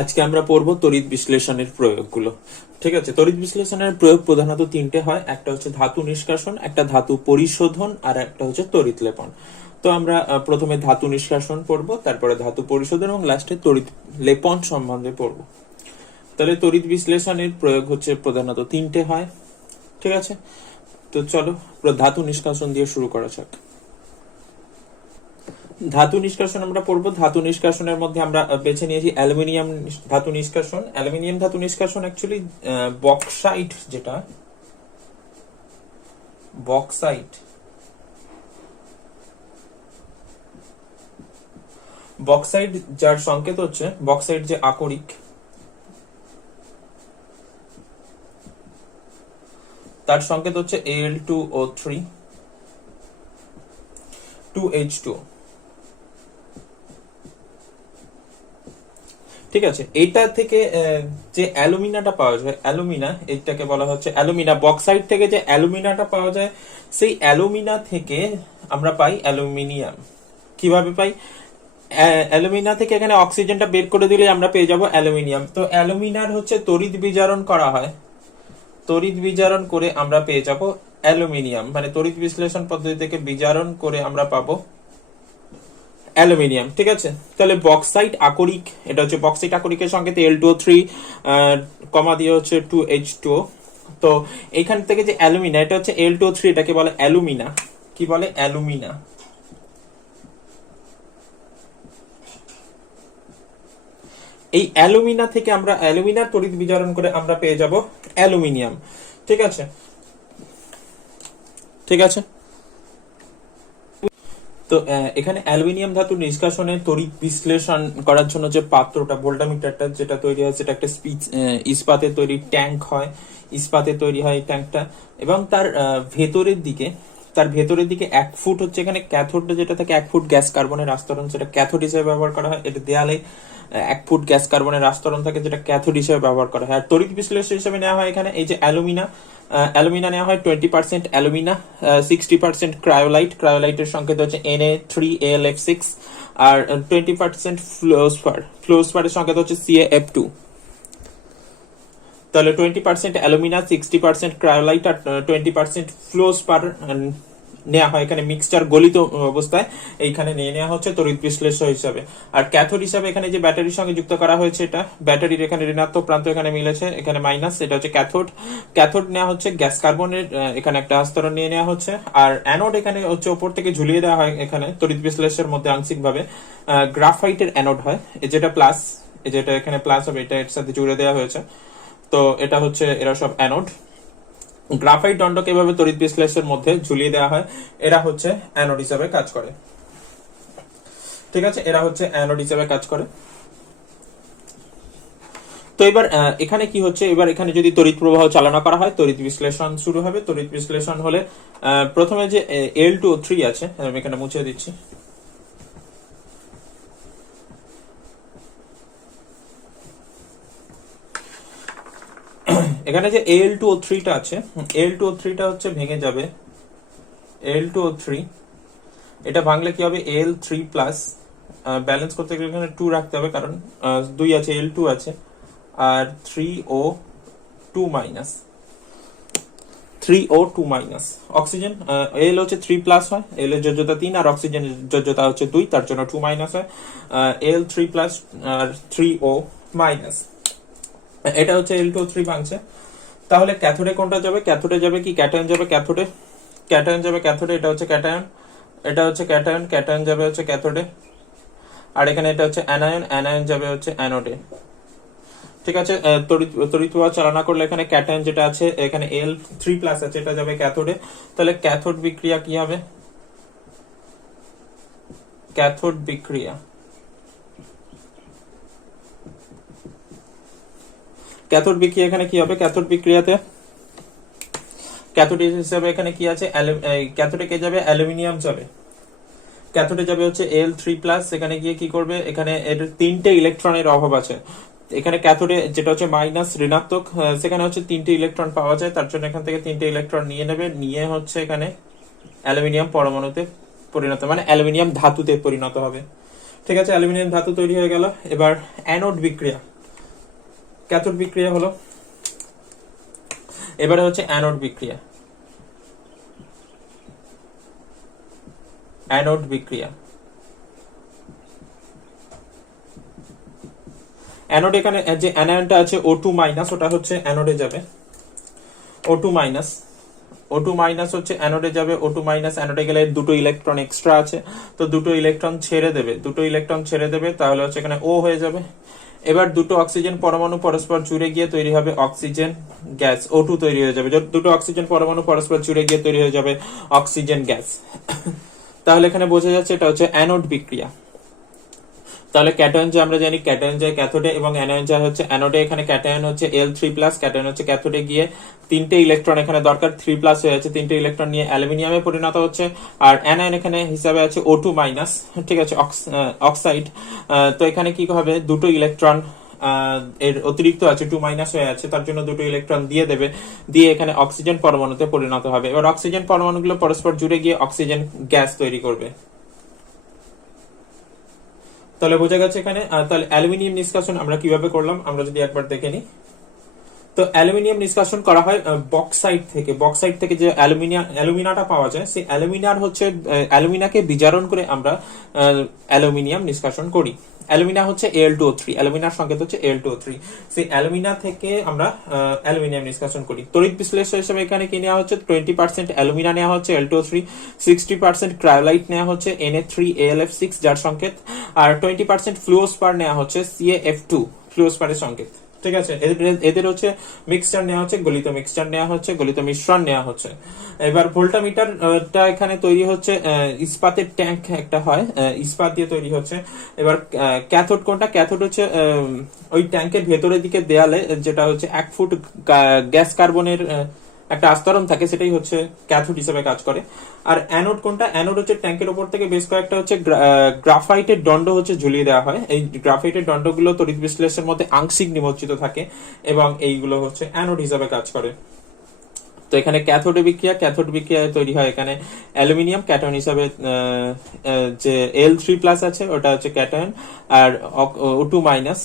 আজকে আমরা পড়বো তড়িৎ বিশ্লেষণের প্রয়োগগুলো। ঠিক আছে, তড়িৎ বিশ্লেষণের প্রয়োগ প্রধানত তিনটে হয়, একটা হচ্ছে ধাতু নিষ্কাশন, একটা ধাতু পরিশোধন, আর একটা হচ্ছে তড়িৎ লেপন। তো আমরা প্রথমে ধাতু নিষ্কাশন পড়বো, তারপরে ধাতু পরিশোধন এবং লাস্টে তড়িৎ লেপন সম্বন্ধে পড়বো। তাহলে তড়িৎ বিশ্লেষণের প্রয়োগ হচ্ছে প্রধানত তিনটে হয়। ঠিক আছে, তো চলো ধাতু নিষ্কাশন দিয়ে শুরু করা যাক। ধাতু নিষ্কাশন আমরা পড়বো। ধাতু নিষ্কাশনের মধ্যে আমরা বেছে নিয়েছি অ্যালুমিনিয়াম ধাতু নিষ্কাশন। অ্যালুমিনিয়াম ধাতু নিষ্কাশন অ্যাকচুয়ালি বক্সাইট, যেটা বক্সাইট বক্সাইট যার সংকেত হচ্ছে বক্সাইট, যে আকরিক, তার সংকেত হচ্ছে Al2O3 2H2। ঠিক আছে, এইটা থেকে যে অ্যালুমিনাটা পাওয়া যায়, অ্যালুমিনা, এটাকে বলা হচ্ছে অ্যালুমিনা। বক্সাইট থেকে যে অ্যালুমিনাটা পাওয়া যায়, সেই অ্যালুমিনা থেকে আমরা পাই অ্যালুমিনিয়াম। কিভাবে পাই? অ্যালুমিনা থেকে এখানে অক্সিজেনটা বের করে দিলে আমরা পেয়ে যাব অ্যালুমিনিয়াম। তো অ্যালুমিনার হচ্ছে তড়িৎ বিজারণ করা হয়, তড়িৎ বিজারণ করে আমরা পেয়ে যাব অ্যালুমিনিয়াম। মানে তড়িৎ বিশ্লেষণ পদ্ধতি থেকে বিজারণ করে আমরা পাবো অ্যালুমিনিয়াম। ঠিক আছে, তাহলে বক্সাইট আকরিক, এটা হচ্ছে বক্সাইট আকরিকের সংকেত Al2O3 কমা দিয়ে হচ্ছে 2H2। তো এইখান থেকে যে অ্যালুমিনা, এটা হচ্ছে Al2O3, এটাকে বলে অ্যালুমিনা। কি বলে? অ্যালুমিনা। এই অ্যালুমিনা থেকে আমরা অ্যালুমিনার তড়িৎ বিজারণ করে আমরা পেয়ে যাব অ্যালুমিনিয়াম। ঠিক আছে, ঠিক আছে। তো এখানে অ্যালুমিনিয়াম ধাতু নিষ্কাশনের তড়িৎ বিশ্লেষণ করার জন্য যে পাত্রটা, ভোল্টামিটারটা যেটা তৈরি হয়, সেটা একটা ইস্পাতের তৈরি ট্যাঙ্ক হয়। ইস্পাতের তৈরি হয় এই ট্যাঙ্কটা, এবং তার ভেতরের দিকে 1 ফুট হচ্ছে এখানে ক্যাথোড, যেটা থাকে 1 ফুট গ্যাস কার্বনের আস্তরণ, সেটা ক্যাথোড হিসেবে ব্যবহার করা হয়। এটা দেয়ালে 1 ফুট গ্যাস কার্বনের আস্তরণ থাকে, যেটা ক্যাথোড হিসেবে ব্যবহার করা হয়। আর তড়িৎ বিশ্লেষণ হিসেবে নেওয়া হয় এখানে এই যে অ্যালুমিনা নেওয়া হয় 20% অ্যালুমিনা, 60% ক্রায়োলাইট। ক্রায়োলাইটের সংকেত হচ্ছে Na3Al(F6), আর 20% ফ্লোরস্পার। ফ্লোরস্পারের সংকেত হচ্ছে Ca(F2). তাহলে 20% অ্যালুমিনা, 60% ক্রায়োলাইট আর 20% ফ্লোরস্পার নেওয়া হয় এখানে মিক্সচার, গলিত অবস্থায় এইখানে নিয়ে নেওয়া হচ্ছে তড়িৎ বিশ্লেষণ হিসাবে। আর ক্যাথোড হিসাবে এখানে যে ব্যাটারির সঙ্গে যুক্ত করা হয়েছে, এটা ব্যাটারির এখানে ঋণাত্মক প্রান্ত এখানে মিলেছে, এখানে মাইনাস, এটা হচ্ছে ক্যাথোড। ক্যাথোড নেওয়া হচ্ছে গ্যাস কার্বনের এখানে একটা আস্তরণ নিয়ে নেওয়া হচ্ছে। আর অ্যানোড এখানে হচ্ছে ওপর থেকে ঝুলিয়ে দেওয়া হয় এখানে তড়িৎ বিশ্লেষণের মধ্যে আংশিকভাবে গ্রাফাইটের অ্যানোড হয়, যেটা প্লাস, যেটা এখানে প্লাস হবে, এটা এর সাথে জুড়ে দেওয়া হয়েছে। তো এটা হচ্ছে এরা সব অ্যানোড। গ্রাফাইট দণ্ডকে এভাবে তড়িৎ বিশ্লেষণের মধ্যে ঝুলিয়ে দেওয়া হয়, এরা হচ্ছে অ্যানোড হিসাবে কাজ করে। ঠিক আছে, এরা হচ্ছে অ্যানোড হিসাবে কাজ করে। তো এবার এখানে কি হচ্ছে, এবার এখানে যদি তড়িৎ প্রবাহ চালনা করা হয়, তড়িৎ বিশ্লেষণ শুরু হবে। তড়িৎ বিশ্লেষণ হলে প্রথমে যে Al2O3 আছে, আমি এখানে মুছে দিচ্ছি। এখানে যে Al2O3 টা আছে, Al2O3 টা হচ্ছে ভেঙে যাবে Al2O3, এটা ভাঙলে কি হবে Al3+, ব্যালেন্স করতে গেলে এখানে 2 রাখতে হবে, কারণ 2 আছে, Al2 আছে, আর 3O2-, 3O2-। অক্সিজেন Al হচ্ছে 3+ হয়, Al এর যোজ্যতা 3 আর অক্সিজেনের যোজ্যতা হচ্ছে 2, তার জন্য 2- হয়। Al3+ আর 3O-। এটা হচ্ছে Al2O3 ভাঙছে। তাহলে ক্যাথোডে কোনটা যাবে? ক্যাথোডে যাবে কি ক্যাটায়ন যাবে ক্যাথোডে, ক্যাটায়ন যাবে ক্যাথোডে, এটা হচ্ছে ক্যাটায়ন, এটা হচ্ছে ক্যাটায়ন, ক্যাটায়ন যাবে হচ্ছে ক্যাথোডে। আর এখানে এটা হচ্ছে অ্যানায়ন, অ্যানায়ন যাবে হচ্ছে অ্যানোডে। ঠিক আছে, তড়িৎ প্রবাহ চালনা করলে এখানে ক্যাটায়ন যেটা আছে, এখানে Al3+ আছে, এটা যাবে ক্যাথোডে। তাহলে ক্যাথোড বিক্রিয়া কি হবে? ক্যাথোড বিক্রিয়া, ক্যাথোড বিক্রিয়া এখানে কি হবে? ক্যাথোড বিক্রিয়াতে ক্যাথোড হিসেবে এখানে কি আছে? ক্যাথোডে কে যাবে? অ্যালুমিনিয়াম যাবে। ক্যাথোডে যাবে হচ্ছে Al3+, এখানে গিয়ে কি করবে? এখানে এর 3টে ইলেকট্রনের অভাব আছে। এখানে ক্যাথোডে যেটা হচ্ছে মাইনাস, ঋণাত্মক, সেখানে হচ্ছে 3টে ইলেকট্রন পাওয়া যায়, তার জন্য এখান থেকে 3টে ইলেকট্রন নিয়ে নেবে, নিয়ে হচ্ছে এখানে অ্যালুমিনিয়াম পরমাণুতে পরিণত, মানে অ্যালুমিনিয়াম ধাতুতে পরিণত হবে। ঠিক আছে, অ্যালুমিনিয়াম ধাতু তৈরি হয়ে গেল। এবার অ্যানোড বিক্রিয়া, ক্যাথোড বিক্রিয়া হলো। এবারে হচ্ছে অ্যানোড বিক্রিয়া। অ্যানোড বিক্রিয়া, অ্যানোড এখানে যে অ্যানায়নটা আছে O2 মাইনাস, ওটা হচ্ছে অ্যানোডে যাবে। O2 মাইনাস, O2 মাইনাস হচ্ছে অ্যানোডে যাবে। O2 মাইনাস অ্যানোডে গেলে দুটো ইলেকট্রন এক্সট্রা আছে, তো দুটো ইলেকট্রন ছেড়ে দেবে, দুটো ইলেকট্রন ছেড়ে দেবে, তাহলে হচ্ছে এখানে O হয়ে যাবে। এবার দুটো অক্সিজেন পরমাণু পরস্পর জুড়ে গিয়ে তৈরি হবে অক্সিজেন গ্যাস, O2 তৈরি হয়ে যাবে। দুটো অক্সিজেন পরমাণু পরস্পর জুড়ে গিয়ে তৈরি হয়ে যাবে অক্সিজেন গ্যাস। তাহলে এখানে বোঝা যাচ্ছে এটা হচ্ছে অ্যানোড বিক্রিয়া। তাহলে ক্যাটায়ন যে আমরা জানি, ক্যাটায়ন যায় ক্যাথোডে এবং অ্যানায়ন যায় হচ্ছে অ্যানোডে। এখানে ক্যাটায়ন হচ্ছে L3+, ক্যাটায়ন হচ্ছে ক্যাথোডে গিয়ে তিনটে ইলেকট্রন এখানে দরকার, 3+ হয়ে আছে, তিনটে ইলেকট্রন নিয়ে অ্যালুমিনিয়ামে পরিণত হচ্ছে। আর অ্যানায়ন এখানে হিসাবে আছে O2 মাইনাস, ঠিক আছে, অক্সাইড। তো এখানে কি হবে, দুটো ইলেকট্রন এর অতিরিক্ত আছে, 2 মাইনাস হয়ে আছে, তার জন্য দুটো ইলেকট্রন দিয়ে দেবে, দিয়ে এখানে অক্সিজেন পরমাণুতে পরিণত হবে। এবার অক্সিজেন পরমাণুগুলো পরস্পর জুড়ে গিয়ে অক্সিজেন গ্যাস তৈরি করবে। তাহলে বোঝা গেছে এখানে। তাহলে অ্যালুমিনিয়াম নিষ্কাশন আমরা কিভাবে করলাম আমরা যদি একবার দেখে নিই। তো অ্যালুমিনিয়াম নিষ্কাশন করা হয় বক্সাইট থেকে। বক্সাইট থেকে যে অ্যালুমিনাটা পাওয়া যায়, সেই অ্যালুমিনার হচ্ছে অ্যালুমিনাকে বিজারণ করে আমরা অ্যালুমিনিয়াম নিষ্কাশন করি। অ্যালুমিনা হচ্ছে Al2O3, অ্যালুমিনার সংকেত হচ্ছে Al2O3। সেই অ্যালুমিনা থেকে আমরা অ্যালুমিনিয়াম নিষ্কাশন করি। তড়িৎ বিশ্লেষণ হিসেবে এখানে কি নেওয়া হচ্ছে, 20% অ্যালুমিনা নেওয়া হচ্ছে Al2O3, 60% ক্রায়োলাইট নেওয়া হচ্ছে Na3AlF6 যার সংকেত, আর 20% ফ্লুওস্পার নেওয়া হচ্ছে CaF2 ফ্লুওস্পারের সংকেত। ঠিক আছে, এদের হচ্ছে মিক্সচার নেওয়া হচ্ছে, গলিত মিক্সচার নেওয়া হচ্ছে, গলিত মিশ্রণ নেওয়া হচ্ছে। এবার ভোল্টামিটারটা এখানে তৈরি হচ্ছে ইস্পাতের ট্যাঙ্ক একটা হয়, ইস্পাত দিয়ে তৈরি হচ্ছে। এবার ক্যাথোড কোনটা, ক্যাথোড হচ্ছে ওই ট্যাঙ্কের ভেতরের দিকে দেয়ালে যেটা হচ্ছে 1 ফুট গ্যাস কার্বনের একটা আস্তরণ থাকে, সেটাই হচ্ছে ক্যাথোড হিসেবে কাজ করে। আর অ্যানোড কোনটা, অ্যানোড হচ্ছে ট্যাঙ্কের উপর থেকে বেশ কয়েকটা হচ্ছে গ্রাফাইটের দণ্ড হচ্ছে ঝুলিয়ে দেওয়া হয়। এই গ্রাফাইটের দণ্ডগুলো তড়িৎ বিশ্লেষণের মধ্যে আংশিক নিমজ্জিত থাকে এবং এইগুলো হচ্ছে অ্যানোড হিসেবে কাজ করে। তো এখানে ক্যাথোড বিক্রিয়ায় তৈরি হয় এখানে অ্যালুমিনিয়াম ক্যাটায়ন হিসাবে, যে L3+ আছে ওটা হচ্ছে ক্যাটায়ন, আর O2 মাইনাস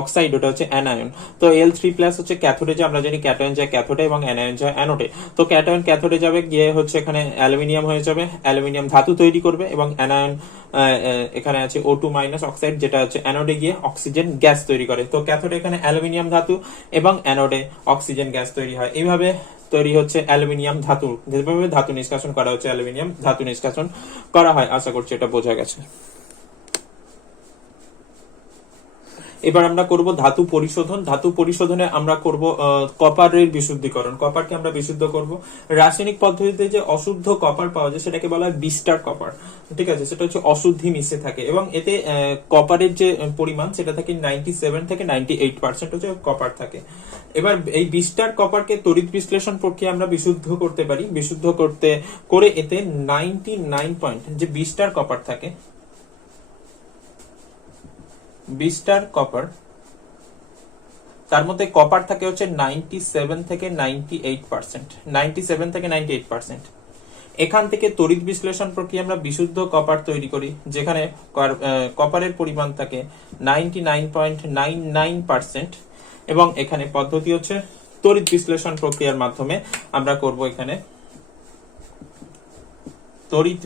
অক্সাইড ওটা হচ্ছে অ্যানায়ন। তো L3+ হচ্ছে ক্যাথোডে, যে আমরা জানি ক্যাটায়ন যায় ক্যাথোডে এবং অ্যানায়ন যায় অ্যানোডে। তো ক্যাটায়ন ক্যাথোডে যাবে, গিয়ে হচ্ছে এখানে অ্যালুমিনিয়াম হয়ে যাবে, অ্যালুমিনিয়াম ধাতু তৈরি করবে, এবং অ্যানায়ন এখানে আছে O2 মাইনাস অক্সাইড যেটা হচ্ছে অ্যানোডে গিয়ে অক্সিজেন গ্যাস তৈরি করে। তো ক্যাথোডে এখানে অ্যালুমিনিয়াম ধাতু এবং অ্যানোডে অক্সিজেন গ্যাস তৈরি হয়। এইভাবে তৈরি হচ্ছে অ্যালুমিনিয়াম ধাতু। যেভাবে ধাতু নিষ্কাশন করা হচ্ছে অ্যালুমিনিয়াম ধাতু নিষ্কাশন করা হয়। আশা করছি এটা বোঝা গেছে। এবার আমরা করব ধাতু পরিশোধন। ধাতু পরিশোধনে আমরা করব কপারের বিশুদ্ধীকরণ। কপারকে আমরা বিশুদ্ধ করব রাসায়নিক পদ্ধতিতে। যে অশুদ্ধ কপার পাওয়া যায় সেটাকে বলা হয় বিস্টার কপার, ঠিক আছে, সেটা হচ্ছে অশুদ্ধি মিশে থাকে এবং এতে কপারের যে পরিমাণ সেটা থাকে 97 থেকে 98% হচ্ছে কপার থাকে। এবার এই বিস্টার কপারকে তড়িৎ বিশ্লেষণ প্রক্রিয়া আমরা বিশুদ্ধ করতে পারি। বিশুদ্ধ করে এতে 99 পয়েন্ট যে বিস্টার কপার থাকে, বিস্টার কপার, তার মধ্যে কপার থাকে হচ্ছে 97 থেকে 98%, 97 থেকে 98%। এখান থেকে তড়িৎ বিশ্লেষণ প্রক্রিয়া আমরা বিশুদ্ধ কপার তৈরি করি, যেখানে কপারের পরিমাণ থাকে 99.99%। এবং এখানে পদ্ধতি হচ্ছে তড়িৎ বিশ্লেষণ প্রক্রিয়ার মাধ্যমে আমরা করব এখানে তড়িৎ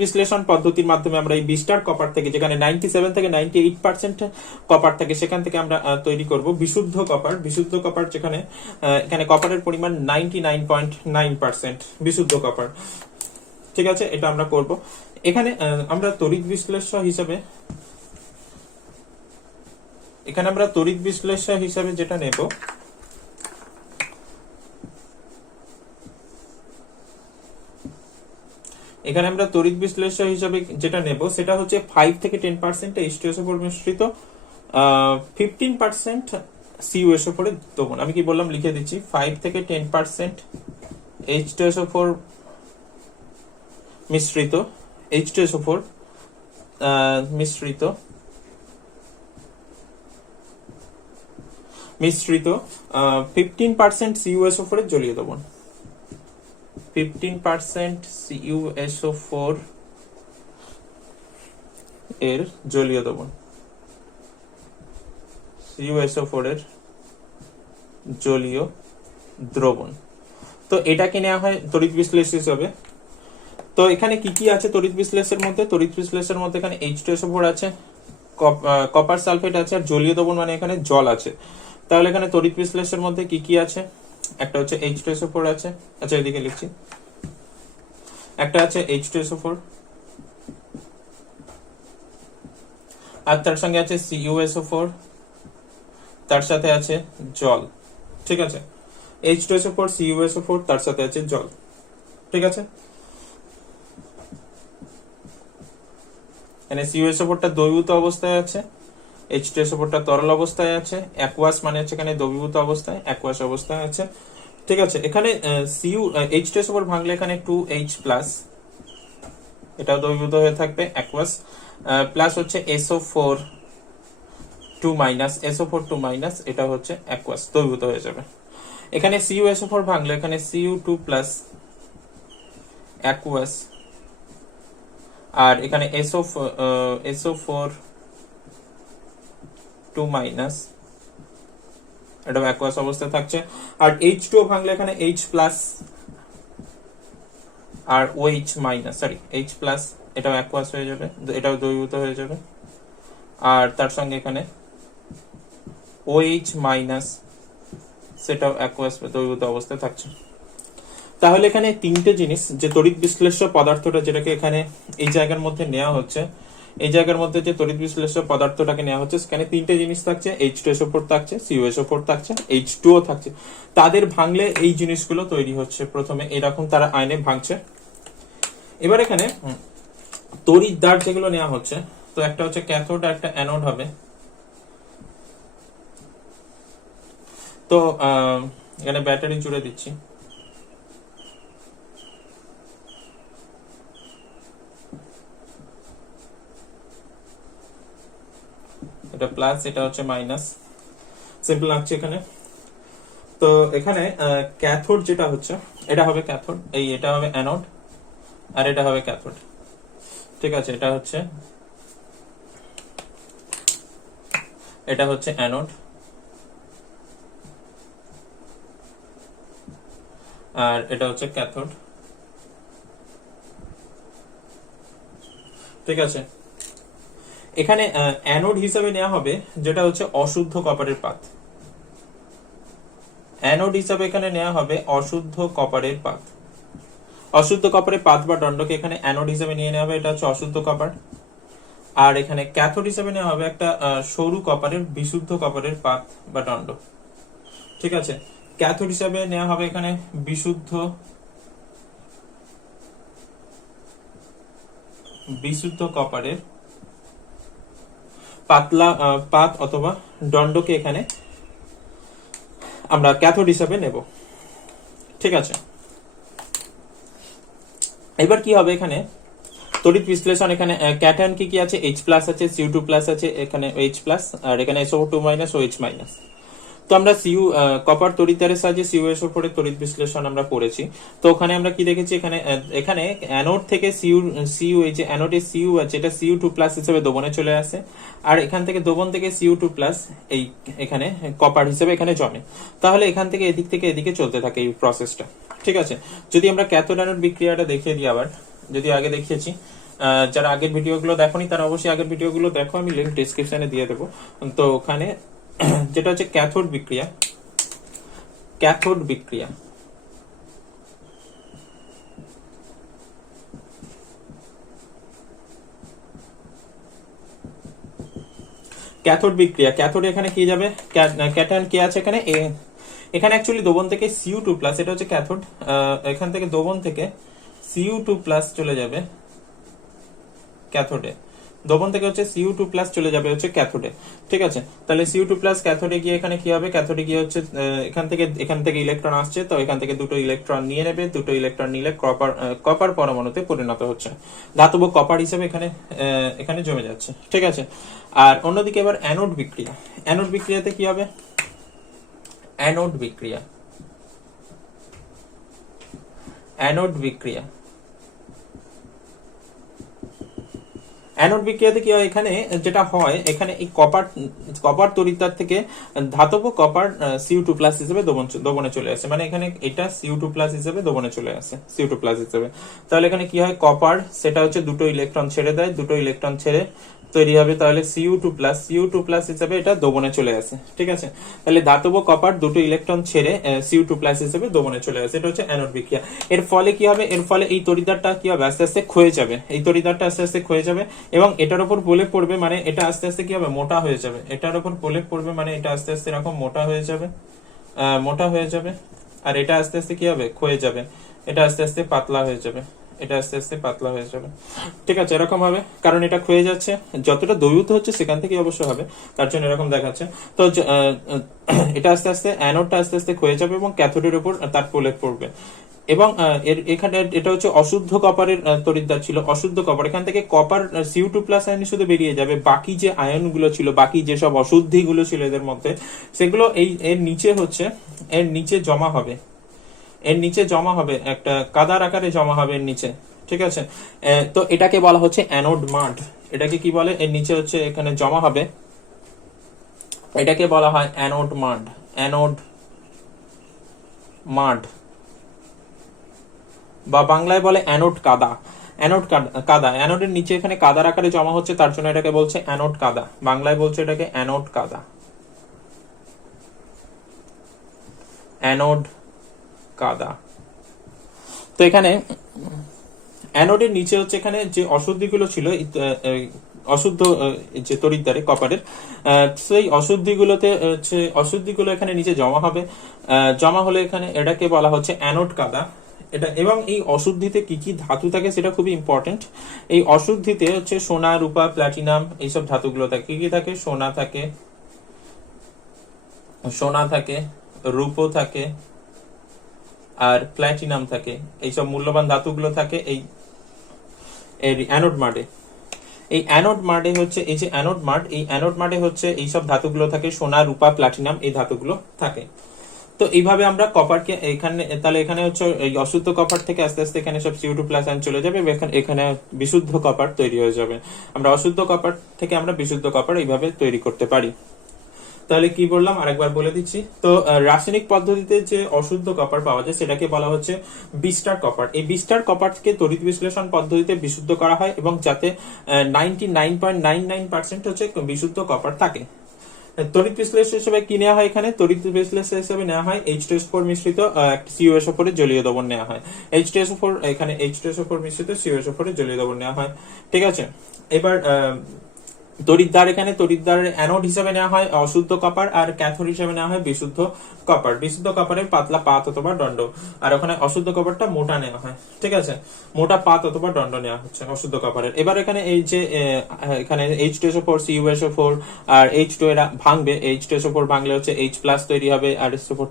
বিশ্লেষণ পদ্ধতির মাধ্যমে আমরা এই বিস্টার কপার থেকে, যেখানে 97 থেকে 98% কপার থাকে, সেখান থেকে আমরা তৈরি করব বিশুদ্ধ কপার। বিশুদ্ধ কপার যেখানে এখানে কপারের পরিমাণ 99.9% বিশুদ্ধ কপার, ঠিক আছে, এটা আমরা করব। এখানে আমরা তড়িৎ বিশ্লেষণ হিসাবে যেটা নেব, এখানে আমরা তড়িৎ বিশ্লেষণ হিসাবে যেটা নেব সেটা হচ্ছে 5 থেকে 10% H2SO4 মিশ্রিত, 15% CuSO4 এর দ্রবণ। আমি কি বললাম লিখে দিচ্ছি, 5 থেকে 10% H2SO4 মিশ্রিত, H2SO4 মিশ্রিত 15% CuSO4 এর জলীয় দ্রবণ, 15% CuSO4 এর জলীয় দ্রবণ। CuSO4 এর জলীয় দ্রবণ। তো এটাকে নেওয়া হয় তড়িৎ বিশ্লেষ হিসেবে। তো এখানে কি কি আছে তড়িৎ বিশ্লেষের মধ্যে? তড়িৎ বিশ্লেষের মধ্যে এখানে H2SO4 আছে, কপার সালফেট আছে, আর জলীয় দ্রবণ মানে এখানে জল আছে। তাহলে এখানে তড়িৎ বিশ্লেষের মধ্যে কি কি আছে? একটা হচ্ছে H2SO4 আছে, আচ্ছা এদিকে লিখছি, একটা আছে H2SO4, আর তার সঙ্গে আছে CuSO4, তার সাথে আছে জল। ঠিক আছে, H2SO4, CuSO4, তার সাথে আছে জল। ঠিক আছে, এখানে CuSO4 টা দ্রবীভূত অবস্থায় আছে, H2SO4 টা তরল অবস্থায় আছে, অ্যাকুয়াস মানে হচ্ছে এখানে দ্রবীভূত অবস্থায়, অ্যাকুয়াস অবস্থায় আছে। ঠিক আছে, এখানে H2SO4 ভাঙলে এখানে 2H+, এটাও দ্রবীভূত হয়ে থাকবে, অ্যাকুয়াস, প্লাস হচ্ছে SO4 2-, SO4 2-, এটা হচ্ছে অ্যাকুয়াস, দ্রবীভূত হয়ে যাবে। এখানে CuSO4 ভাঙলে এখানে Cu2+, অ্যাকুয়াস, আর এখানে SO4 2-, এটা অ্যাকুয়াস অবস্থায় থাকছে। আর H2O ভাঙলে এখানে H+, আর OH-, সরি H+, এটাও অ্যাকুয়াস হয়ে যাবে, এটাও দ্রবীভূত হয়ে যাবে। আর তার সঙ্গে এখানে OH-, সেটাও অ্যাকুয়াস দ্রবীভূত অবস্থায় থাকছে। তাহলে এখানে তিনটে জিনিস, যে তড়িৎ বিশ্লেষ্য পদার্থটা যেটাকে এখানে এই জায়গার মধ্যে নেওয়া হচ্ছে, এই জায়গার মধ্যে যে তড়িৎ বিশ্লেষ্য পদার্থটাকে নেওয়া হচ্ছে, সেখানে তিনটে জিনিস থাকছে, H2SO4 থাকছে, CuSO4 থাকছে, H2O থাকছে। তাদের ভাঙলে এই জিনিসগুলো তৈরি হচ্ছে। প্রথমে এরকম তারা আয়নে ভাঙছে। এবার এখানে তড়িৎ দ্বার যেগুলো নেওয়া হচ্ছে, তো একটা হচ্ছে ক্যাথোড আর একটা অ্যানোড হবে। তো এখানে ব্যাটারি জুড়ে দিচ্ছি। এটা প্লাস, এটা হচ্ছে মাইনাস, সিম্পল লাগছে এখানে। তো এখানে ক্যাথোড যেটা হচ্ছে, এটা হবে ক্যাথোড, এটা হবে অ্যানোড, আর এটা হবে ক্যাথোড। ঠিক আছে, এটা হচ্ছে অ্যানোড, আর এটা হচ্ছে ক্যাথোড। ঠিক আছে, এখানে অ্যানোড হিসাবে নেওয়া হবে যেটা হচ্ছে অশুদ্ধ কপারের পাত। অ্যানোড হিসাবে এখানে নেওয়া হবে অশুদ্ধ কপারের পাত। অশুদ্ধ কপারের পাত বা দণ্ডকে এখানে অ্যানোড হিসাবে নিয়ে নেওয়া হবে, এটা হচ্ছে অশুদ্ধ কপার। আর এখানে ক্যাথোড হিসাবে নেওয়া হবে একটা সরু কপারের, বিশুদ্ধ কপারের পাত বা দণ্ড। ঠিক আছে, ক্যাথোড হিসাবে নেওয়া হবে এখানে বিশুদ্ধ কপারের পাতলা পাত অথবা দণ্ডকে এখানে আমরা ক্যাথোড হিসাবে নেব। ঠিক আছে, এবার কি হবে এখানে তড়িৎ বিশ্লেষণ। এখানে ক্যাটায়ন কি কি আছে? H+ আছে, Cu2+ আছে, এখানে H+, আর এখানে SO4 2-, OH-। তো আমরা কপার তড়িৎদ্বারের সাহায্যে CuSO4 এর তড়িৎ বিশ্লেষণ আমরা পড়েছি। তো ওখানে আমরা কি দেখেছি, এখানে অ্যানোড থেকে Cu, এই যে অ্যানোডে Cu আছে, এটা Cu2+ হিসেবে দ্রবণে চলে আসে, আর এখান থেকে দ্রবণ থেকে Cu2+ এই এখানে কপার হিসেবে এখানে জমে। তাহলে এখান থেকে এদিকে চলতে থাকে এই প্রসেসটা। ঠিক আছে, যদি আমরা ক্যাথোড অ্যানোড বিক্রিয়াটা দেখিয়ে দিই আবার, যদি আগে দেখিয়েছি, যারা আগের ভিডিওগুলো দেখোনি তারা অবশ্যই আগের ভিডিওগুলো দেখো, আমি লিংক ডেসক্রিপশনে দিয়ে দেবো। তো ওখানে যেটা হচ্ছে ক্যাথোড বিক্রিয়া, ক্যাথোড এখানে কি যাবে, ক্যাটায়ন কে আছে এখানে, এখানে অ্যাকচুয়ালি দ্রবণ থেকে Cu2+, এটা হচ্ছে ক্যাথোড, এখান থেকে দ্রবণ থেকে Cu2+ চলে যাবে ক্যাথোডে, দ্রবণ থেকে হচ্ছে Cu2+ চলে যাবে হচ্ছে ক্যাথোডে। ঠিক আছে, তাহলে Cu2+ ক্যাথোডে গিয়ে এখানে কি হবে, ক্যাথোডে গিয়ে হচ্ছে এখান থেকে ইলেকট্রন আসছে, তো এখান থেকে দুটো ইলেকট্রন নিয়ে নেবে, দুটো ইলেকট্রন নিলে কপার পরমাণুতে পরিণত হচ্ছে, ধাতব কপার হিসেবে এখানে জমে যাচ্ছে। ঠিক আছে, আর অন্যদিকে এবার অ্যানোড বিক্রিয়াতে কি হবে, অ্যানোড অ্যানোড বিক্রিয়াতে কি হয়, এখানে যেটা হয়, এখানে এই কপার কপার তড়িৎদ্বার থেকে ধাতব কপার Cu2+ হিসেবে দবনে চলে আসে, মানে এখানে এটা Cu2+ হিসেবে দবনে চলে আসে, Cu2+ হিসেবে। তাহলে এখানে কি হয়, কপার সেটা হচ্ছে দুটো ইলেকট্রন ছেড়ে দেয়, দুটো ইলেকট্রন ছেড়ে তৈরি হবে, তাহলে Cu2+ হিসেবে এটা দবনে চলে আসে। ঠিক আছে, তাহলে ধাতব কপার দুটো ইলেকট্রন ছেড়ে Cu2+ হিসেবে দবনে চলে আসে, এটা হচ্ছে অ্যানোড বিক্রিয়া। এর ফলে কি হবে, এর ফলে এই তড়িৎদ্বারটা কি হবে, আস্তে আস্তে ক্ষয়ে যাবে, এই তড়িৎদ্বারটা আস্তে আস্তে ক্ষয়ে যাবে এবং এটার উপর প্রলেপ পড়বে, মানে এটা আস্তে আস্তে কি হবে, মোটা হয়ে যাবে, এটার উপর প্রলেপ পড়বে মানে এটা আস্তে আস্তে এরকম মোটা হয়ে যাবে, মোটা হয়ে যাবে, আর এটা আস্তে আস্তে কি হবে, ক্ষয়ে যাবে, এটা আস্তে আস্তে পাতলা হয়ে যাবে, এটা আস্তে আস্তে পাতলা হয়ে যাবে। ঠিক আছে, এরকম হবে, কারণ এটা ক্ষয়ে যাচ্ছে, যতটা দ্রবীভূত হচ্ছে সেখান থেকে অবশ্য হবে, তার জন্য এরকম দেখাচ্ছে। তো এটা আস্তে আস্তে অ্যানোডটা আস্তে আস্তে ক্ষয়ে যাবে এবং ক্যাথোডের উপর তার প্রলেপ পড়বে। এবং এখানে এটা হচ্ছে অশুদ্ধ কপারের তড়িৎদ্বার ছিল, অশুদ্ধ কপার, এখান থেকে কপার Cu2+ আয়ন শুধু বেরিয়ে যাবে, বাকি যে আয়ন গুলো ছিল, বাকি যেসব অশুদ্ধি গুলো ছিল এদের মধ্যে, সেগুলো এর নিচে হচ্ছে, এর নিচে জমা হবে, এর নিচে জমা হবে, একটা কাদার আকারে জমা হবে এর নিচে। ঠিক আছে, তো এটাকে বলা হচ্ছে অ্যানোড মাড। এটাকে কি বলে, এর নিচে হচ্ছে এখানে জমা হবে, এটাকে বলা হয় অ্যানোড মাড, অ্যানোড মাড, বা বাংলায় বলে অ্যানোড কাদা। অ্যানোড কাদা, অ্যানোডের নিচে এখানে কাদার আকারে জমা হচ্ছে, তার জন্য এটাকে বলছে অ্যানোড কাদা, বাংলায় বলছে এটাকে অ্যানোড কাদা, অ্যানোড কাদা। তো এখানে অ্যানোডের নিচে হচ্ছে এখানে যে অশুদ্ধিগুলো ছিল, অশুদ্ধ যে তড়িৎদ্বারে কপারের, সেই অশুদ্ধিগুলোতে হচ্ছে, অশুদ্ধিগুলো এখানে নিচে জমা হবে, জমা হলে এখানে এটাকে বলা হচ্ছে অ্যানোড কাদা। এটা, এবং এই অশুদ্ধিতে কি কি ধাতু থাকে সেটা খুবই ইম্পর্টেন্ট। এই অশুদ্ধিতে হচ্ছে সোনা, রূপা, প্লাটিনাম এইসব ধাতুগুলো থাকে। কি কি থাকে, সোনা থাকে, সোনা থাকে, রূপো থাকে, আর প্লাটিনাম থাকে, এইসব মূল্যবান ধাতুগুলো থাকে এই অ্যানোড মাডে। এই অ্যানোড মাডে হচ্ছে, এই যে অ্যানোড মাড, এই অ্যানোড মাডে হচ্ছে এইসব ধাতুগুলো থাকে, সোনা, রূপা, প্লাটিনাম এই ধাতুগুলো থাকে। তো এইভাবে আমরা কপারকে এখানে, তাহলে এখানে হচ্ছে এই অশুদ্ধ কপার থেকে আস্তে আস্তে এখানে সব Cu2+ আয়ন চলে যাবে, এখানে বিশুদ্ধ কপার তৈরি হয়ে যাবে। আমরা অশুদ্ধ কপার থেকে আমরা বিশুদ্ধ কপার এইভাবে তৈরি করতে পারি। তাহলে কি বললাম আরেকবার বলে দিচ্ছি। তো রাসায়নিক পদ্ধতিতে যে অশুদ্ধ কপার পাওয়া যায় সেটাকে বলা হচ্ছে বিস্টার কপার। এই বিস্টার কপারকে তড়িৎ বিশ্লেষণ পদ্ধতিতে বিশুদ্ধ করা হয় এবং যাতে 99.99% হচ্ছে বিশুদ্ধ কপার থাকে। তড়িৎ বিশ্লেষণ হিসেবে কি নেওয়া হয়, এখানে তড়িৎ বিশ্লেষণ হিসেবে নেওয়া হয় H2SO4 মিশ্রিত CuSO4 এর জলীয় দ্রবণ নেওয়া হয়। H2SO4, এখানে H2SO4 মিশ্রিত CuSO4 এর জলীয় দ্রবণ নেওয়া হয়। ঠিক আছে, এবার তড়িৎদ্বার, এখানে তড়িৎদ্বারের অ্যানোড হিসেবে নেওয়া হয় অশুদ্ধ কপার, আর ক্যাথোড হিসেবে নেওয়া হয় বিশুদ্ধ কপার। বিশুদ্ধ কপারের পাতলা পাত অথবা দণ্ড, আর ওখানে অশুদ্ধ কপারটা মোটা নেওয়া হয়। ঠিক আছে, মোটা পাত অথবা দণ্ড নেওয়া হচ্ছে অশুদ্ধ কপারের। এবার এখানে এই যে এখানে H2SO4, CuSO4 আর H2 এরা ভাঙবে, H2SO4 ভাঙলে হচ্ছে H+ তৈরি হবে আর SO4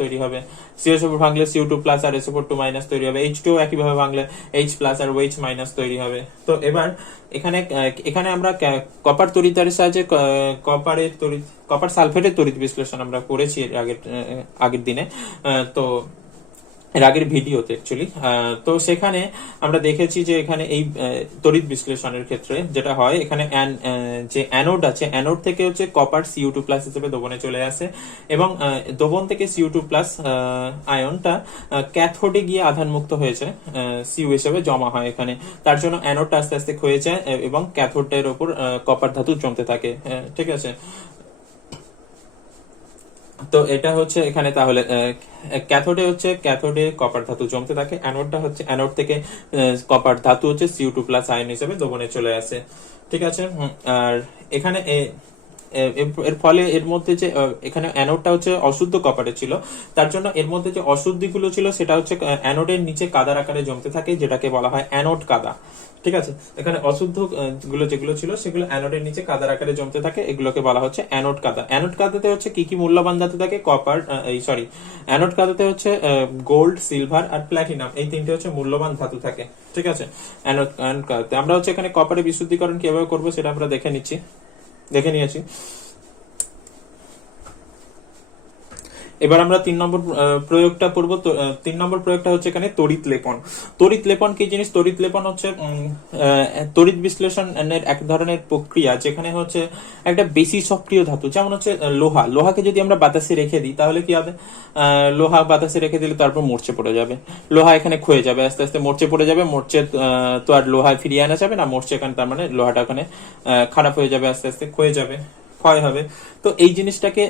তৈরি হবে, CuSO4 ভাঙলে Cu2+ আর SO4 তৈরি হবে, H2 একইভাবে ভাঙলে H+ আর OH- তৈরি হবে। তো এবার এখানে আমরা কপার তড়িৎদ্বারের সাহায্যে কপার সালফেটের তড়িৎ বিশ্লেষণ আমরা করেছি আগের দিনে, তো এর আগের ভিডিওতে অ্যাকচুয়ালি। তো সেখানে আমরা দেখেছি যে এখানে এই তড়িৎ বিশ্লেষণের ক্ষেত্রে যেটা হয়, এখানে যে অ্যানোড আছে, অ্যানোড থেকে হচ্ছে কপার Cu2+ হিসেবে দবনে চলে আসে এবং দবন থেকে Cu2+ আয়নটা ক্যাথোডে গিয়ে আধানমুক্ত হয়েছে, Cu হিসেবে জমা হয় এখানে। তার জন্য অ্যানোডটা আস্তে আস্তে ক্ষয়ে যায় এবং ক্যাথোডের উপর কপার ধাতু জমতে থাকে। ঠিক আছে, তো এটা হচ্ছে এখানে, তাহলে ক্যাথোডে কপার ধাতু জমতে থাকে, অ্যানোডটা হচ্ছে, অ্যানোড থেকে কপার ধাতু হচ্ছে Cu2+ আয়ন হিসেবে দবনে চলে আসে। ঠিক আছে, আর এখানে এর ফলে এর মধ্যে যে এখানে অ্যানোডটা হচ্ছে অশুদ্ধ কপারে ছিল, তার জন্য এর মধ্যে যে অশুদ্ধিগুলো ছিল সেটা হচ্ছে অ্যানোডের নিচে কাদার আকারে জমতে থাকে, যেটাকে বলা হয় অ্যানোড কাদা। ঠিক আছে, এখানে অশুদ্ধ গুলো যেগুলো ছিল সেগুলো অ্যানোডের নিচে কাদার আকারে জমতে থাকে, এগুলোকে বলা হচ্ছে অ্যানোড কাদা। অ্যানোড কাদাতে হচ্ছে কি কি মূল্যবান ধাতু থাকে, কপার, অ্যানোড কাদাতে হচ্ছে গোল্ড, সিলভার আর প্লাটিনাম, এই তিনটে হচ্ছে মূল্যবান ধাতু থাকে। ঠিক আছে, অ্যানোড কাদাতে আমরা হচ্ছে এখানে কপারের বিশুদ্ধীকরণ কিভাবে করবো সেটা আমরা দেখে নিয়েছি। এবার আমরা 3 নম্বর প্রয়োগটা করব। 3 নম্বর প্রয়োগটা হচ্ছে এখানে তড়িৎ লেপন। তড়িৎ লেপন কি জিনিস? তড়িৎ লেপন হচ্ছে তড়িৎ বিশ্লেষণের এক ধরনের প্রক্রিয়া যেখানে হচ্ছে একটা বেশি সক্রিয় ধাতু, যেমন হচ্ছে লোহাকে যদি আমরা বাতাসে রেখে দিই তাহলে কি হবে? লোহা বাতাসে রেখে দিলে তারপর মরচে পড়ে যাবে, লোহা এখানে ক্ষয়ে যাবে, আস্তে আস্তে মরচে পড়ে যাবে। মরচে তো আর লোহায় ফিরিয়ে আনা যাবে না, মরচে এখানে তার মানে লোহাটা ওখানে খারাপ হয়ে যাবে, আস্তে আস্তে ক্ষয়ে যাবে, ক্ষয় হবে। তো এই জিনিসটাকে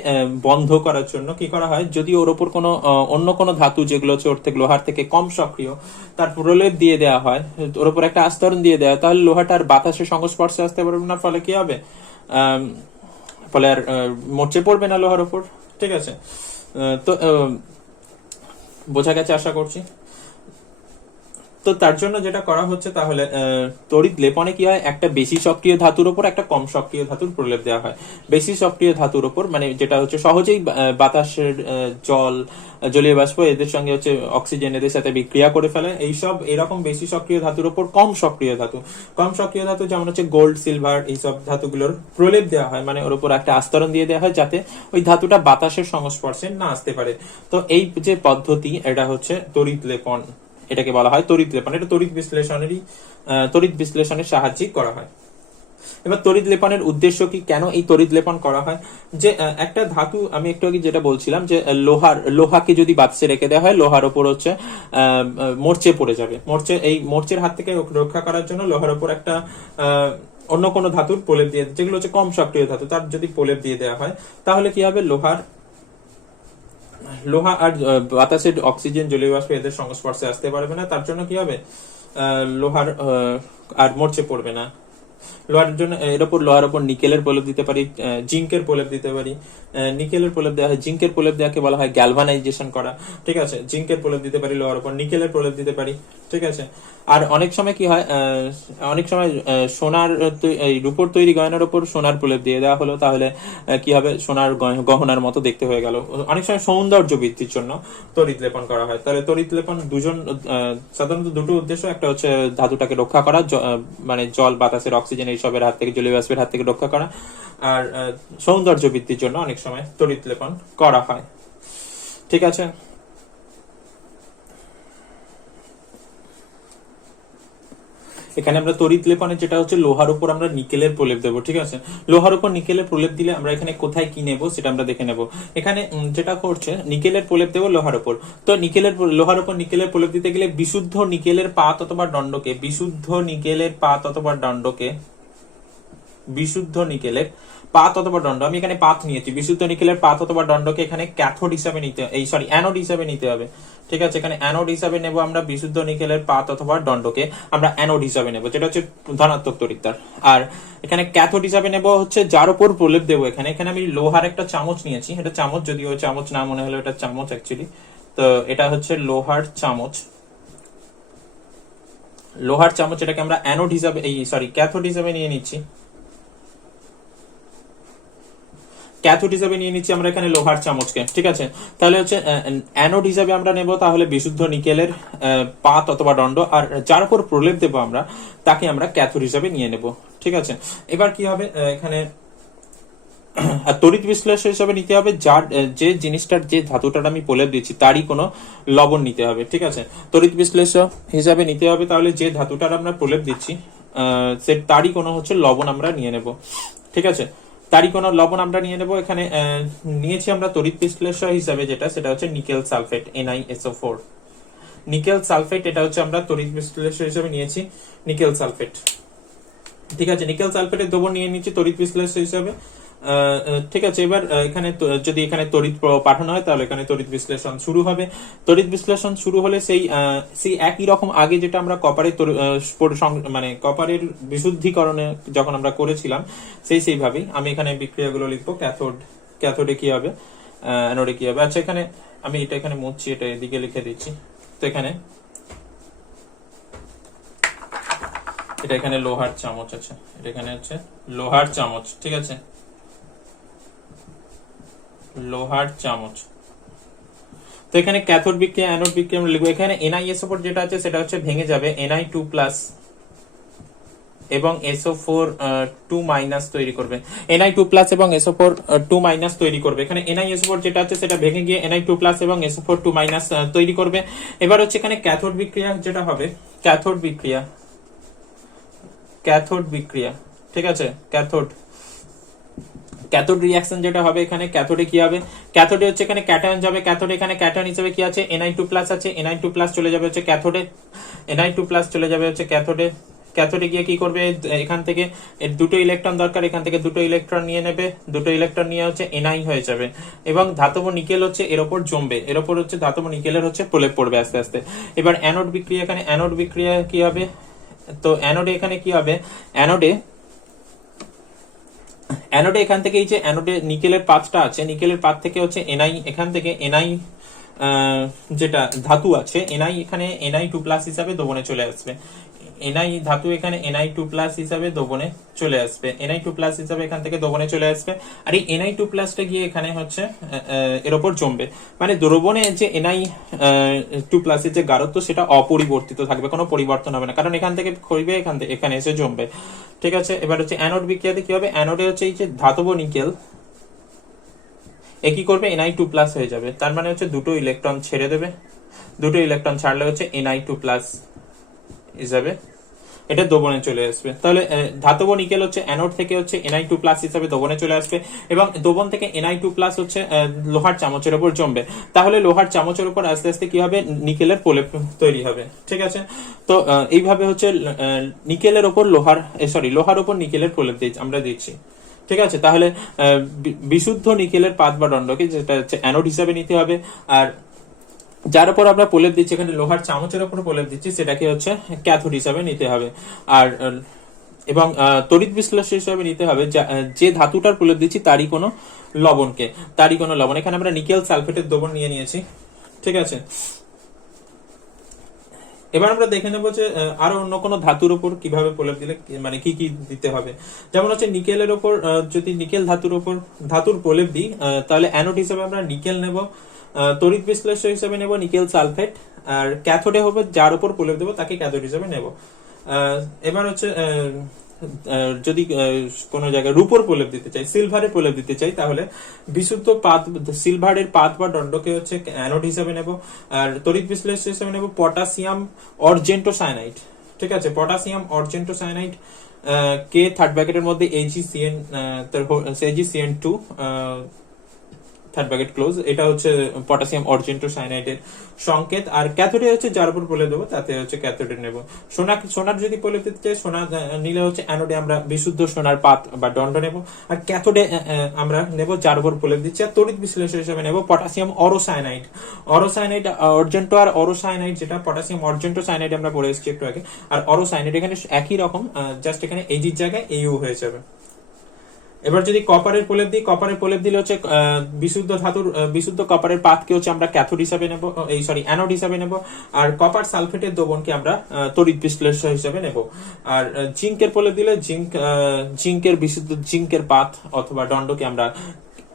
বন্ধ করার জন্য কি করা হয়, যদি ওর ওপর কোনো অন্য কোনো ধাতু যেগুলো হচ্ছে ওর থেকে লোহার থেকে কম সক্রিয় তার প্রলেপ দিয়ে দেওয়া হয়, ওর উপর একটা আস্তরণ দিয়ে দেওয়া হয়, তাহলে লোহাটা আর বাতাসের সংস্পর্শে আসতে পারবে না। ফলে কি হবে? ফলে আর মরচে পড়বে না লোহার উপর। ঠিক আছে, তো বোঝা গেছে আশা করছি। তো তার জন্য যেটা করা হচ্ছে তাহলে তড়িৎ লেপনে কি হয়, একটা বেশি সক্রিয় ধাতুর উপর একটা কম সক্রিয় ধাতুর প্রলেপ দেওয়া হয়। বেশি সক্রিয় ধাতুর উপর মানে যেটা হচ্ছে সহজেই বাতাসের জল, জলীয় বাষ্প এদের সঙ্গে হচ্ছে অক্সিজেন এদের সাথে বিক্রিয়া করে ফেলে, এইসব এরকম বেশি সক্রিয় ধাতুর উপর কম সক্রিয় ধাতু যেমন হচ্ছে গোল্ড, সিলভার, এইসব ধাতুগুলোর প্রলেপ দেওয়া হয়, মানে ওর উপর একটা আস্তরণ দিয়ে দেওয়া হয় যাতে ওই ধাতুটা বাতাসের সংস্পর্শে না আসতে পারে। তো এই যে পদ্ধতি, এটা হচ্ছে তড়িৎ লেপন, এটাকে বলা হয় তড়িৎ লেপন। এটা তড়িৎ বিশ্লেষণের সাহায্যে করা হয়। এবার তড়িৎ লেপনের উদ্দেশ্য কি, কেন এই তড়িৎ লেপন করা হয়? যে একটা ধাতু, আমি একটু আগে যেটা বলছিলাম যে লোহাকে যদি বাতাসে রেখে দেওয়া হয়, লোহার উপর হচ্ছে মরচে পড়ে যাবে। মরচের হাত থেকে রক্ষা করার জন্য লোহার উপর একটা অন্য কোনো ধাতুর প্রলেপ দিয়ে, যেগুলো হচ্ছে কম সক্রিয় ধাতু, তার যদি প্রলেপ দিয়ে দেওয়া হয় তাহলে কি হবে, লোহা আর বাতাসের অক্সিজেন, জলীয় বাষ্প এদের সংস্পর্শে আসতে পারবে না। তার জন্য কি হবে, লোহার আর মরচে পড়বে না। লোহার জন্য লোহার উপর নিকেলের প্রলেপ দিতে পারি, জিঙ্কের প্রলেপ দিতে পারি। নিকেলের প্রলেপ দেওয়া হয়, জিঙ্কের প্রলেপ দেওয়াকে বলা হয় গ্যালভানাইজেশন করা। ঠিক আছে, জিঙ্কের প্রলেপ দিতে পারি লোহার উপর, নিকেলের প্রলেপ দিতে পারি। ঠিক আছে, আর অনেক সময় কি হয়, অনেক সময় রূপোর তৈরি গয়নার উপর সোনার প্রলেপ দিয়ে দেওয়া হলো, তাহলে কি হবে, সোনার গহনার মতো দেখতে হয়ে গেল। অনেক সময় সৌন্দর্য বৃদ্ধির জন্য তড়িৎ লেপন করা হয়। তাহলে তড়িৎ লেপন সাধারণত দুটো উদ্দেশ্য, একটা হচ্ছে ধাতুটাকে রক্ষা করা, মানে জল, বাতাসের অক্সিজেন এইসবের হাত থেকে, জলীয় বাষ্পের হাত থেকে রক্ষা করা, আর সৌন্দর্য বৃদ্ধির জন্য অনেক সময় তড়িৎ লেপন করা হয়। ঠিক আছে, এখানে আমরা তড়িৎ লেপনে যেটা হচ্ছে লোহার উপর আমরা নিকেলের প্রলেপ দেবো। ঠিক আছে, লোহার উপর নিকেলের প্রলেপ দিলে আমরা এখানে কোথায় কি নেবো সেটা আমরা দেখে নেব। এখানে যেটা করছে, নিকেলের প্রলেপ দেবো লোহার উপর। তো লোহার উপর নিকেলের প্রলেপ দিতে গেলে বিশুদ্ধ নিকেলের পাত অথবা দণ্ডকে আমি এখানে পাত নিয়েছি, বিশুদ্ধ নিকেলের পাত অথবা দণ্ডকে এখানে ক্যাথোড হিসাবে অ্যানোড হিসাবে নিতে হবে। ঠিক আছে, এখানে অ্যানোড হিসাবে নেব আমরা, বিশুদ্ধ নিকেলের পাত অথবা দণ্ডকে আমরা অ্যানোড হিসাবে নেব, যেটা হচ্ছে ধনাত্মক তড়িৎদ্বার। আর এখানে ক্যাথোড হিসাবে নেব হচ্ছে যার উপর প্রলেপ দেবো। এখানে আমি লোহার একটা চামচ নিয়েছি, এটা চামচ, যদিও চামচ না মনে হলো এটা চামচ অ্যাকচুয়ালি। তো এটা হচ্ছে লোহার চামচ, এটাকে আমরা অ্যানোড হিসাবে ক্যাথোড হিসাবে নিয়ে নিচ্ছি। আমরা এখানে লোহার চামচকে। ঠিক আছে, তাহলে হচ্ছে অ্যানোড হিসাবে আমরা নেব তাহলে বিশুদ্ধ নিকেলের পাত অথবা দণ্ড, আর যার উপর প্রলেপ দেবো আমরা তাকে আমরা ক্যাথোড হিসাবে নিয়ে নেব। ঠিক আছে, এবার কি হবে, এখানে তড়িৎ বিশ্লেষক হিসাবে নিতে হবে যে জিনিসটার, যে ধাতুটার আমি প্রলেপ দিচ্ছি তারই কোনো লবণ নিতে হবে। ঠিক আছে, তড়িৎ বিশ্লেষক হিসাবে নিতে হবে তাহলে যে ধাতুটার আমরা প্রলেপ দিচ্ছি তারই কোনো হচ্ছে লবণ আমরা নিয়ে নেব। ঠিক আছে, তারই কোনো লবণ আমরা নিয়ে নেব। এখানে নিয়েছি আমরা তড়িৎ বিশ্লেষক হিসাবে সেটা হচ্ছে nickel sulphate, NiSO4। Nickel sulphate, এটা হচ্ছে আমরা তড়িৎ বিশ্লেষক হিসাবে নিয়েছি নিকেল সালফেট। ঠিক আছে, নিকেল সালফেটের দ্রবণ নিয়ে নিচ্ছি তড়িৎ বিশ্লেষক হিসাবে। ঠিক আছে, এবার যদি এখানে তড়িৎ পাঠানো হয় তাহলে এখানে তড়িৎ বিশ্লেষণ শুরু হবে। তড়িৎ বিশ্লেষণ শুরু হলে সেই একই রকম আগে যেটা আমরা কপারের বিশুদ্ধিকরণে যখন আমরা করেছিলাম সেইভাবেই আমি এখানে বিক্রিয়াগুলো লিখবো। ক্যাথোডে কি হবে, অ্যানোডে কি হবে। আচ্ছা, এখানে আমি এটা এখানে মুছছি, এটা এদিকে লিখে দিচ্ছি। তো এটা এখানে লোহার চামচ আছে, এটা এখানে হচ্ছে লোহার চামচ। ঠিক আছে, লোহার চামচ। তো এখানে ক্যাথোড বিক্রিয়া, অ্যানোড বিক্রিয়া আমরা লিখবো। এখানে NiSO4 যেটা আছে সেটা হচ্ছে ভেঙে যাবে, এবং SO4 2 মাইনাস তৈরি করবে, Na2 প্লাস এবং SO4 2 মাইনাস তৈরি করবে। এখানে NiSO4 যেটা আছে সেটা ভেঙে গিয়ে Na2 প্লাস এবং SO4 2 মাইনাস তৈরি করবে। এবার হচ্ছে এখানে ক্যাথোড বিক্রিয়া যেটা হবে, ক্যাথোড বিক্রিয়া, ঠিক আছে, ক্যাথোড রিঅ্যাকশন যেটা হবে, এখানে ক্যাথোডে কি হবে, ক্যাথোডে হচ্ছে এখানে ক্যাটায়ন যাবে, ক্যাথোডে এখানে ক্যাটায়ন হিসেবে কি আছে, Na2 প্লাস আছে, Na2 প্লাস চলে যাবে হচ্ছে ক্যাথোডে, Na2 প্লাস চলে যাবে হচ্ছে ক্যাথোডে, ক্যাথোডে গিয়ে কি করবে, এখান থেকে দুটো ইলেকট্রন দরকার, এখান থেকে দুটো ইলেকট্রন নিয়ে নেবে, দুটো ইলেকট্রন নিয়ে হচ্ছে Na হয়ে যাবে এবং ধাতব নিকেল হচ্ছে এর উপর জমবে, এর উপর হচ্ছে ধাতব নিকেলের হচ্ছে প্রলেপ পড়বে আস্তে আস্তে। এবার অ্যানোড বিক্রিয়া, এখানে অ্যানোড বিক্রিয়া কি হবে, তো অ্যানোডে এখানে কি হবে, অ্যানোডে এখান থেকে এই যে অ্যানোডে নিকেলের পাতটা আছে, নিকেলের পাত থেকে হচ্ছে Na, এখান থেকে Na যেটা ধাতু আছে, Na এখানে Na2 প্লাস হিসাবে দোবনে চলে আসবে, Na ধাতু এখানে Na2 প্লাস হিসাবে দোবনে চলে আসবে, Na2 প্লাস হিসাবে এখান থেকে দোবনে চলে আসবে। আর এই Na2 প্লাসটা গিয়ে এখানে হচ্ছে এর উপর জমবে, মানে দ্রবণে যে Na2 প্লাসের যে গাঢ়ত্ব সেটা অপরিবর্তিত থাকবে, কোনো পরিবর্তন হবে না, কারণ এখান থেকে খড়বে, এখান থেকে এখানে এসে জমবে, ঠিক আছে। এবার হচ্ছে অ্যানোড বিক্রিয়াতে কি হবে, অ্যানোডে হচ্ছে এই যে ধাতব নিকেল কি করবে, Na2 প্লাস হয়ে যাবে, তার মানে হচ্ছে দুটো ইলেকট্রন ছেড়ে দেবে, দুটো ইলেকট্রন ছাড়লে হচ্ছে Na2 প্লাস হিসাবে এটা দোবনে চলে আসবে। তাহলে ধাতব নিকেল হচ্ছে অ্যানোড থেকে হচ্ছে Na2 প্লাস হিসাবে দোবনে চলে আসবে এবং দোবন থেকে Na2 প্লাস হচ্ছে লোহার চামচের উপর জমবে, তাহলে লোহার চামচের উপর আস্তে আস্তে কি হবে, নিকেলের প্রলেপ তৈরি হবে, ঠিক আছে। তো এইভাবে হচ্ছে নিকেলের উপর লোহার উপর নিকেলের প্রলেপ আমরা দিচ্ছি, ঠিক আছে। তাহলে বিশুদ্ধ নিকেলের পাত বা দণ্ডকে যেটা হচ্ছে অ্যানোড হিসাবে নিতে হবে, আর যার উপর আমরা প্রলেপ দিচ্ছি, এখানে লোহার চামচের উপর প্রলেপ দিচ্ছি, সেটাকে হচ্ছে ক্যাথোড হিসাবে নিতে হবে। আর এবং তড়িৎ বিশ্লেষণ হিসাবে নিতে হবে যে ধাতুটার প্রলেপ দিচ্ছি তারই কোনো লবণ, এখানে আমরা নিকেল সালফেটের দ্রবণ নিয়ে নিয়েছি, ঠিক আছে। এবার আমরা দেখে নেবো যে আরো অন্য কোনো ধাতুর উপর কিভাবে প্রলেপ দিলে মানে কি কি দিতে হবে। যেমন হচ্ছে নিকেলের উপর যদি নিকেল ধাতুর প্রলেপ দিই, তাহলে অ্যানোড হিসেবে আমরা নিকেল নেব, তড়িৎ বিশ্লেষ্য হিসেবে নেব নিকেল সালফেট, আর ক্যাথোডে হবে যার উপর প্রলেপ দেবো তাকে ক্যাথোড হিসেবে নেব। এবার হচ্ছে যদি কোনো জায়গায় রূপোর প্রলেপ দিতে চাই, সিলভারের প্রলেপ দিতে চাই, তাহলে বিশুদ্ধ সিলভারের পাত বা দণ্ডকে হচ্ছে অ্যানোড হিসেবে নেব, আর তড়িৎ বিশ্লেষ্য হিসেবে নেব পটাশিয়াম অর্জেন্টোসায়ানাইড, ঠিক আছে, পটাশিয়াম অর্জেন্টোসায়ানাইড কে থার্ড ব্র্যাকেটের মধ্যে AgCN2 থার্ড ব্র্যাকেট ক্লোজ, এটা হচ্ছে পটাশিয়াম অর্জেন্টোসায়ানাইডের সংকেত। আর ক্যাথোডে হচ্ছে যার উপর প্রলেপ দেবো তাতে হচ্ছে ক্যাথোডে নেব। সোনার যদি প্রলেপ দিতে চাই, সোনা নিলে হচ্ছে অ্যানোডে আমরা বিশুদ্ধ সোনার পাত বা দণ্ড নেব, আর ক্যাথোডে আমরা নেব যার উপর প্রলেপ দিচ্ছি। আর তড়িৎ বিশ্লেষণ হিসেবে নেব পটাশিয়াম অরোসায়ানাইড, অর্জেন্টো আর অরোসায়ানাইড, যেটা পটাশিয়াম অর্জেন্টোসায়ানাইড আমরা পড়ে এসেছি একটু আগে, আর অরোসায়ানাইড এখানে একই রকম, জাস্ট এখানে Ag জায়গায় Au হয়ে যাবে। এবার যদি কপারের প্রলেপ দিই, কপারের প্রলেপ দিলে হচ্ছে বিশুদ্ধ কপারের পাতকে হচ্ছে আমরা ক্যাথোড হিসাবে নেব, অ্যানোড হিসাবে নেব, আর কপার সালফেটের দ্রবণকে আমরা তড়িৎ বিশ্লেষ্য হিসাবে নেব। আর জিঙ্কের প্রলেপ দিলে বিশুদ্ধ জিঙ্কের পাত অথবা দণ্ডকে আমরা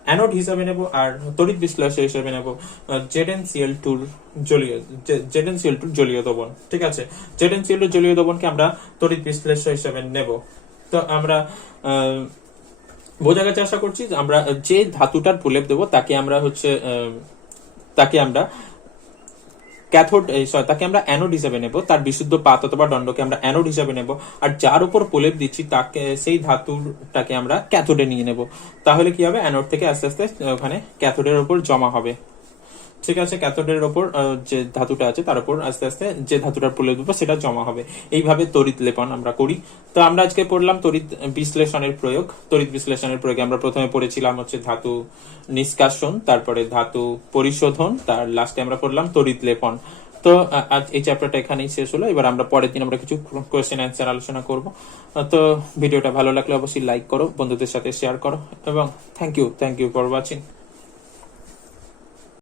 অ্যানোড হিসাবে নেব, আর তড়িৎ বিশ্লেষ্য হিসাবে নেব ZnCl2 জলীয় দ্রবণ, ঠিক আছে। ZnCl2 জলীয় দ্রবণকে আমরা তড়িৎ বিশ্লেষ্য হিসাবে নেব। তো আমরা বোঝা গেছে আশা করছি, আমরা যে ধাতুটার প্রলেপ দেবো তাকে আমরা তাকে আমরা অ্যানোড হিসেবে নেব, তার বিশুদ্ধ পাত অথবা দণ্ডকে আমরা অ্যানোড হিসেবে নেব, আর যার উপর প্রলেপ দিচ্ছি তাকে সেই ধাতুটাকে আমরা ক্যাথোডে নিয়ে নেব। তাহলে কি হবে, অ্যানোড থেকে আস্তে আস্তে ওখানে ক্যাথোডের উপর জমা হবে, ঠিক আছে। ক্যাথোডের উপর যে ধাতুটা আছে তার উপর আস্তে আস্তে যে ধাতুটার প্রলেপ দেবো সেটা জমা হবে। এইভাবে তড়িৎ লেপন আমরা করি। তো আমরা আজকে পড়লাম তড়িৎ বিশ্লেষণের প্রয়োগে আমরা প্রথমে পড়েছিলাম হচ্ছে ধাতু নিষ্কাশন, তারপরে ধাতু পরিশোধন, তার লাস্টে আমরা পড়লাম তড়িৎ লেপন। তো আজ এই চ্যাপ্টারটা এখানেই শেষ হলো। এবার আমরা পরের দিন আমরা কিছু কোয়েশ্চেন অ্যান্সার আলোচনা করব। তো ভিডিওটা ভালো লাগলে অবশ্যই লাইক করো, বন্ধুদের সাথে শেয়ার করো, এবং থ্যাংক ইউ ফর ওয়াচিং।